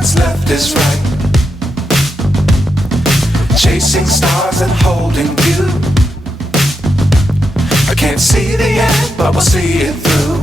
what's left is right. Chasing stars and holding you. I can't see the end, but we'll see it through.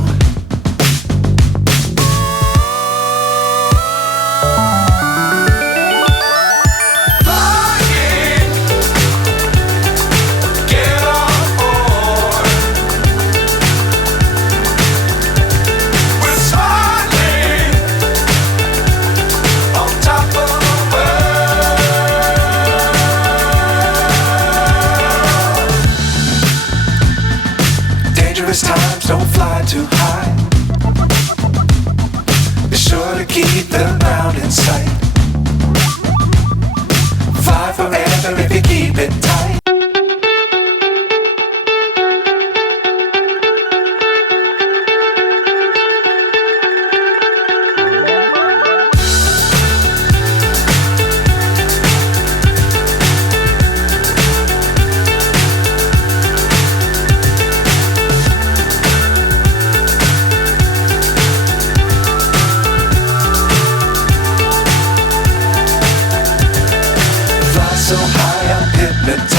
Times don't fly too high. Be sure to keep the ground in sight. Fly forever if you keep it tight. So high I'm hypnotized.